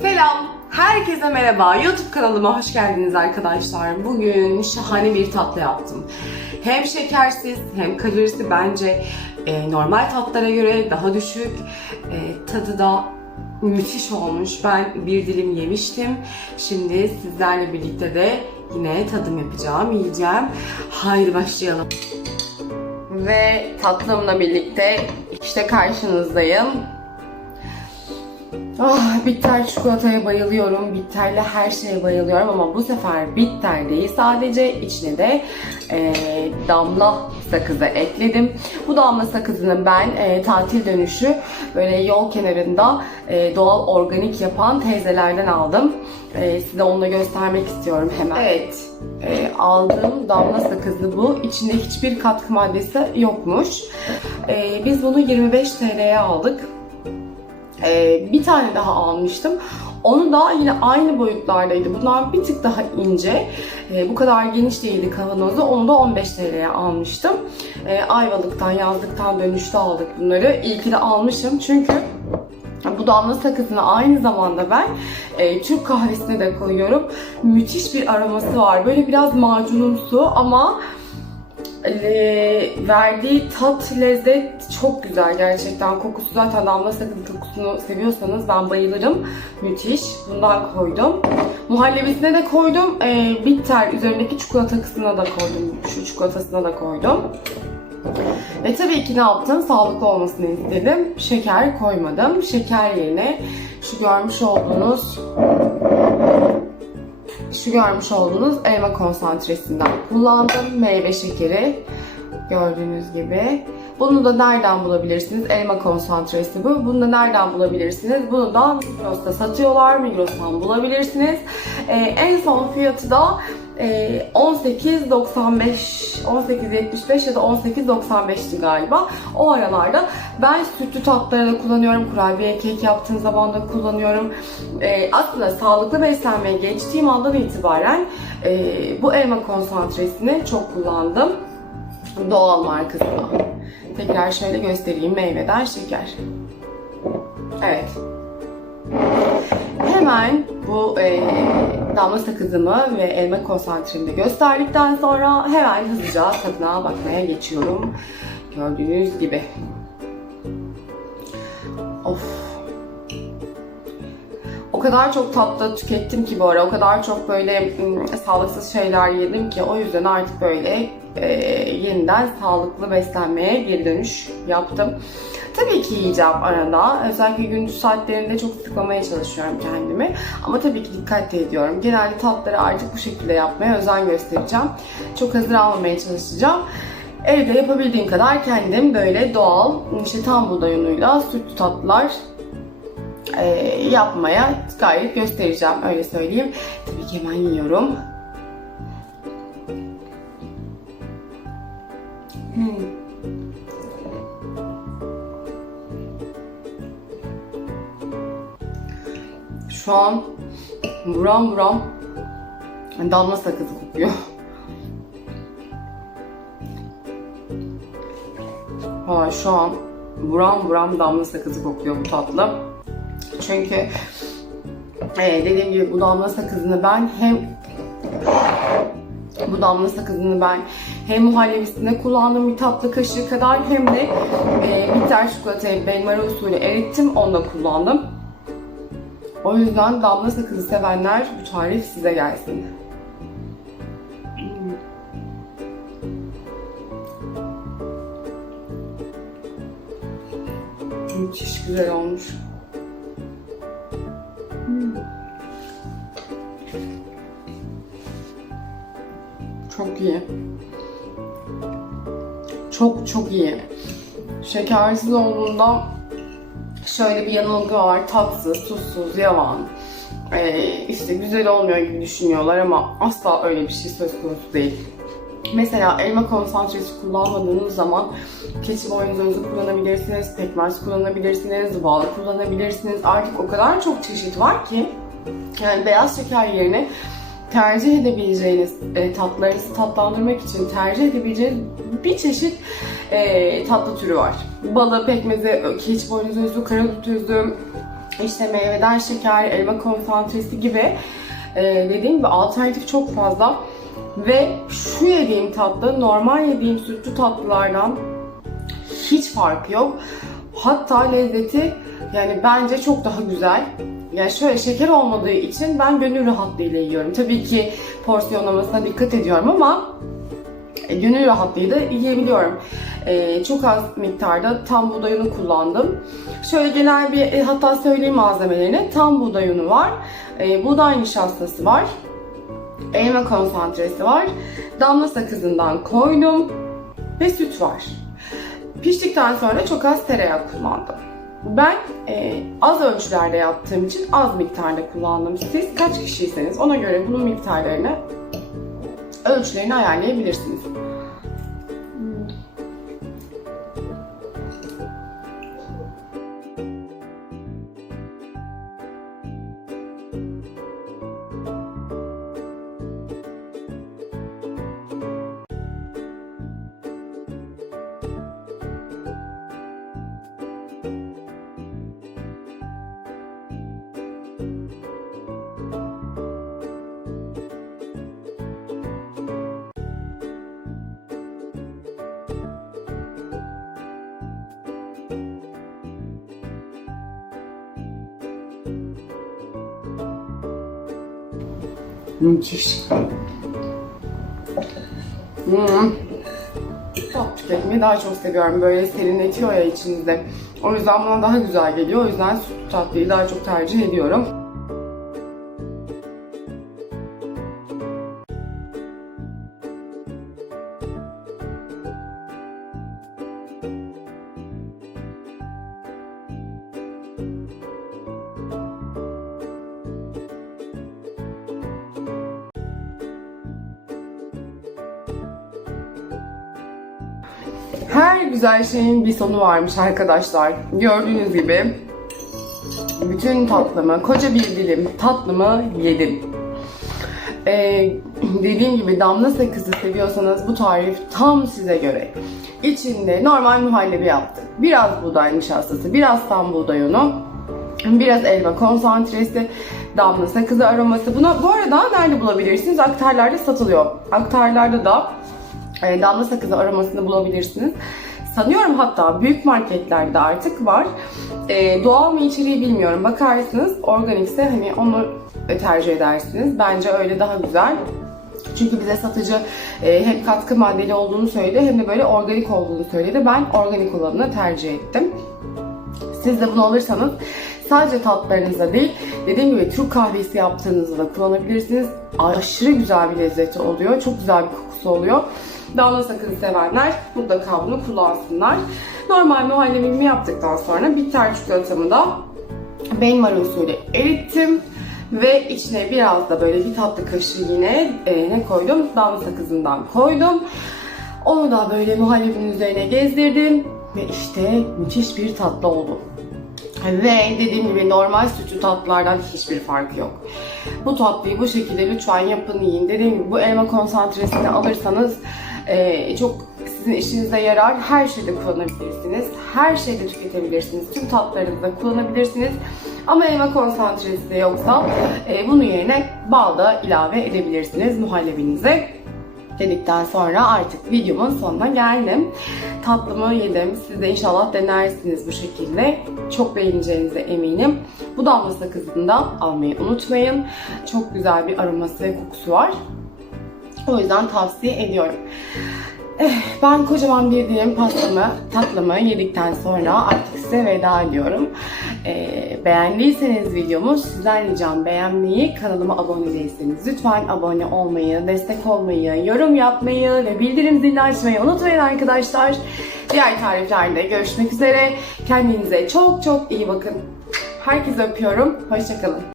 Selam, herkese merhaba. YouTube kanalıma hoş geldiniz arkadaşlar. Bugün şahane bir tatlı yaptım. Hem şekersiz hem kalorisi bence e, normal tatlara göre daha düşük. E, tadı da müthiş olmuş. Ben bir dilim yemiştim. Şimdi sizlerle birlikte de yine tadım yapacağım, yiyeceğim. Haydi başlayalım. Ve tatlımla birlikte işte karşınızdayım. Ah, bitter çikolataya bayılıyorum. Bitterle her şeye bayılıyorum ama bu sefer bitter değil. Sadece içine de e, damla sakızı ekledim. Bu damla sakızını ben e, tatil dönüşü böyle yol kenarında e, doğal organik yapan teyzelerden aldım. E, size onu da göstermek istiyorum hemen. Evet, e, aldığım damla sakızı bu. İçinde hiçbir katkı maddesi yokmuş. E, biz bunu 25 TL'ye aldık. Ee, bir tane daha almıştım. Onu da yine aynı boyutlardaydı. Bunlar bir tık daha ince. Ee, bu kadar geniş değildi kavanozu. Onu da 15 TL'ye almıştım. Ee, Ayvalık'tan, yazlıktan dönüşte aldık bunları. İyi almışım çünkü bu damla sakızını aynı zamanda ben e, Türk kahvesine de koyuyorum. Müthiş bir aroması var. Böyle biraz macunumsu ama e, verdiği tat, lezzet çok güzel gerçekten. Kokusu zaten damla sakızı kokusunu seviyorsanız ben bayılırım. Müthiş. Bundan koydum. Muhallebisine de koydum. E, bitter üzerindeki çikolata kısmına da koydum. Şu çikolatasına da koydum. Ve tabii ki ne yaptım? Sağlıklı olmasını istedim. Şeker koymadım. Şeker yerine şu görmüş olduğunuz şu görmüş olduğunuz elma konsantresinden kullandım. Meyve şekeri gördüğünüz gibi. Bunu da nereden bulabilirsiniz? Elma konsantresi bu. Bunu da nereden bulabilirsiniz? Bunu da Migros'ta satıyorlar. Migros'tan bulabilirsiniz. Ee, en son fiyatı da 18.95 18.75 ya da 18.95'ti galiba. O aralarda ben sütlü tatlara da kullanıyorum. Kurabiye kek yaptığım zaman da kullanıyorum. E, aslında sağlıklı beslenmeye geçtiğim andan itibaren e, bu elma konsantresini çok kullandım. Doğal markasına. Tekrar şöyle göstereyim. Meyveden şeker. Evet. Hemen bu e, damla sakızımı ve elma konsantremi gösterdikten sonra hemen hızlıca tadına bakmaya geçiyorum. Gördüğünüz gibi. Of. O kadar çok tatlı tükettim ki bu ara. O kadar çok böyle ım, sağlıksız şeyler yedim ki o yüzden artık böyle e, yeniden sağlıklı beslenmeye geri dönüş yaptım. Tabii ki yiyeceğim arada. Özellikle gündüz saatlerinde çok sıkmamaya çalışıyorum kendimi. Ama tabii ki dikkat ediyorum. Genelde tatları artık bu şekilde yapmaya özen göstereceğim. Çok hazır almamaya çalışacağım. Evde yapabildiğim kadar kendim böyle doğal, işte tam buğday unuyla sütlü tatlılar e, yapmaya gayret göstereceğim. Öyle söyleyeyim. Tabii ki hemen yiyorum. Şu an buram buram damla sakızı kokuyor. Ha, şu an buram buram damla sakızı kokuyor bu tatlı. Çünkü e, dediğim gibi bu damla sakızını ben hem bu damla sakızını ben hem muhallebisinde kullandığım bir tatlı kaşığı kadar hem de e, bitter çikolatayı benmari usulü erittim onu da kullandım. O yüzden damla sakızı sevenler bu tarif size gelsin. Müthiş güzel olmuş. Çok iyi. Çok çok iyi. Şekersiz olduğunda şöyle bir yanılgı var. Tatsız, tuzsuz, yavan. Ee, işte güzel olmuyor gibi düşünüyorlar ama asla öyle bir şey söz konusu değil. Mesela elma konsantresi kullanmadığınız zaman keçi boynuzunuzu kullanabilirsiniz, pekmez kullanabilirsiniz, bal kullanabilirsiniz. Artık o kadar çok çeşit var ki yani beyaz şeker yerine tercih edebileceğiniz e, tatlarınızı tatlandırmak için tercih edebileceğiniz bir çeşit e, tatlı türü var. Balı, pekmezi, keçi boynuzu, karadut üzüm, işte meyveden şeker, elma konsantresi gibi e, dediğim gibi alternatif çok fazla. Ve şu yediğim tatlı normal yediğim sütlü tatlılardan hiç farkı yok. Hatta lezzeti yani bence çok daha güzel. Yani şöyle şeker olmadığı için ben gönül rahatlığıyla yiyorum. Tabii ki porsiyonlamasına dikkat ediyorum ama e, gönül rahatlığıyla yiyebiliyorum. E, çok az miktarda tam buğday unu kullandım. Şöyle genel bir e, hatta söyleyeyim malzemelerini. Tam buğday unu var. E, buğday nişastası var. Elma konsantresi var. Damla sakızından koydum. Ve süt var. Piştikten sonra çok az tereyağı kullandım. Ben e, az ölçülerde yaptığım için az miktarda kullandım. Siz kaç kişiyseniz ona göre bunun miktarlarını ölçülerini ayarlayabilirsiniz. Müthiş. Hmm. Tat tüketmeyi daha çok seviyorum. Böyle serinletiyor ya içinizde. O yüzden bana daha güzel geliyor. O yüzden sütlü tatlıyı daha çok tercih ediyorum. Her güzel şeyin bir sonu varmış arkadaşlar. Gördüğünüz gibi bütün tatlımı, koca bir dilim tatlımı yedim. Ee, dediğim gibi damla sakızı seviyorsanız bu tarif tam size göre. İçinde normal muhallebi yaptık. Biraz buğday nişastası, biraz tam buğday unu, biraz elma konsantresi, damla sakızı aroması. Bunu bu arada nerede bulabilirsiniz? Aktarlarda satılıyor. Aktarlarda da e, damla sakızı aromasını bulabilirsiniz. Sanıyorum hatta büyük marketlerde artık var. E, doğal mı içeriği bilmiyorum. Bakarsınız organikse hani onu tercih edersiniz. Bence öyle daha güzel. Çünkü bize satıcı e, hem katkı maddeli olduğunu söyledi hem de böyle organik olduğunu söyledi. Ben organik olanını tercih ettim. Siz de bunu alırsanız sadece tatlarınızda değil, dediğim gibi Türk kahvesi yaptığınızda da kullanabilirsiniz. Aşırı güzel bir lezzeti oluyor. Çok güzel bir kokusu oluyor. Damla sakızı sevenler mutlaka bunu kullansınlar. Normal muhallebimi yaptıktan sonra bitter çikolatamı da benmari usulü erittim. Ve içine biraz da böyle bir tatlı kaşığı yine e, ne koydum? Damla sakızından koydum. Onu da böyle muhallebinin üzerine gezdirdim. Ve işte müthiş bir tatlı oldu. Ve dediğim gibi normal sütlü tatlılardan hiçbir farkı yok. Bu tatlıyı bu şekilde lütfen yapın yiyin. Dediğim gibi bu elma konsantresini alırsanız e, çok sizin işinize yarar. Her şeyde kullanabilirsiniz. Her şeyde tüketebilirsiniz. Tüm tatlarınızda kullanabilirsiniz. Ama elma konsantresi de yoksa e, bunun yerine bal da ilave edebilirsiniz muhallebinize dedikten sonra artık videomun sonuna geldim. Tatlımı yedim. Siz de inşallah denersiniz bu şekilde. Çok beğeneceğinize eminim. Bu damla sakızını da almayı unutmayın. Çok güzel bir aroması ve kokusu var. O yüzden tavsiye ediyorum. Eh, ben kocaman bir dilim pastamı, tatlımı yedikten sonra artık size veda ediyorum. Ee, beğendiyseniz videomu sizden ricam beğenmeyi, kanalıma abone değilseniz lütfen abone olmayı, destek olmayı, yorum yapmayı ve bildirim zilini açmayı unutmayın arkadaşlar. Diğer tariflerde görüşmek üzere. Kendinize çok çok iyi bakın. Herkese öpüyorum. Hoşçakalın.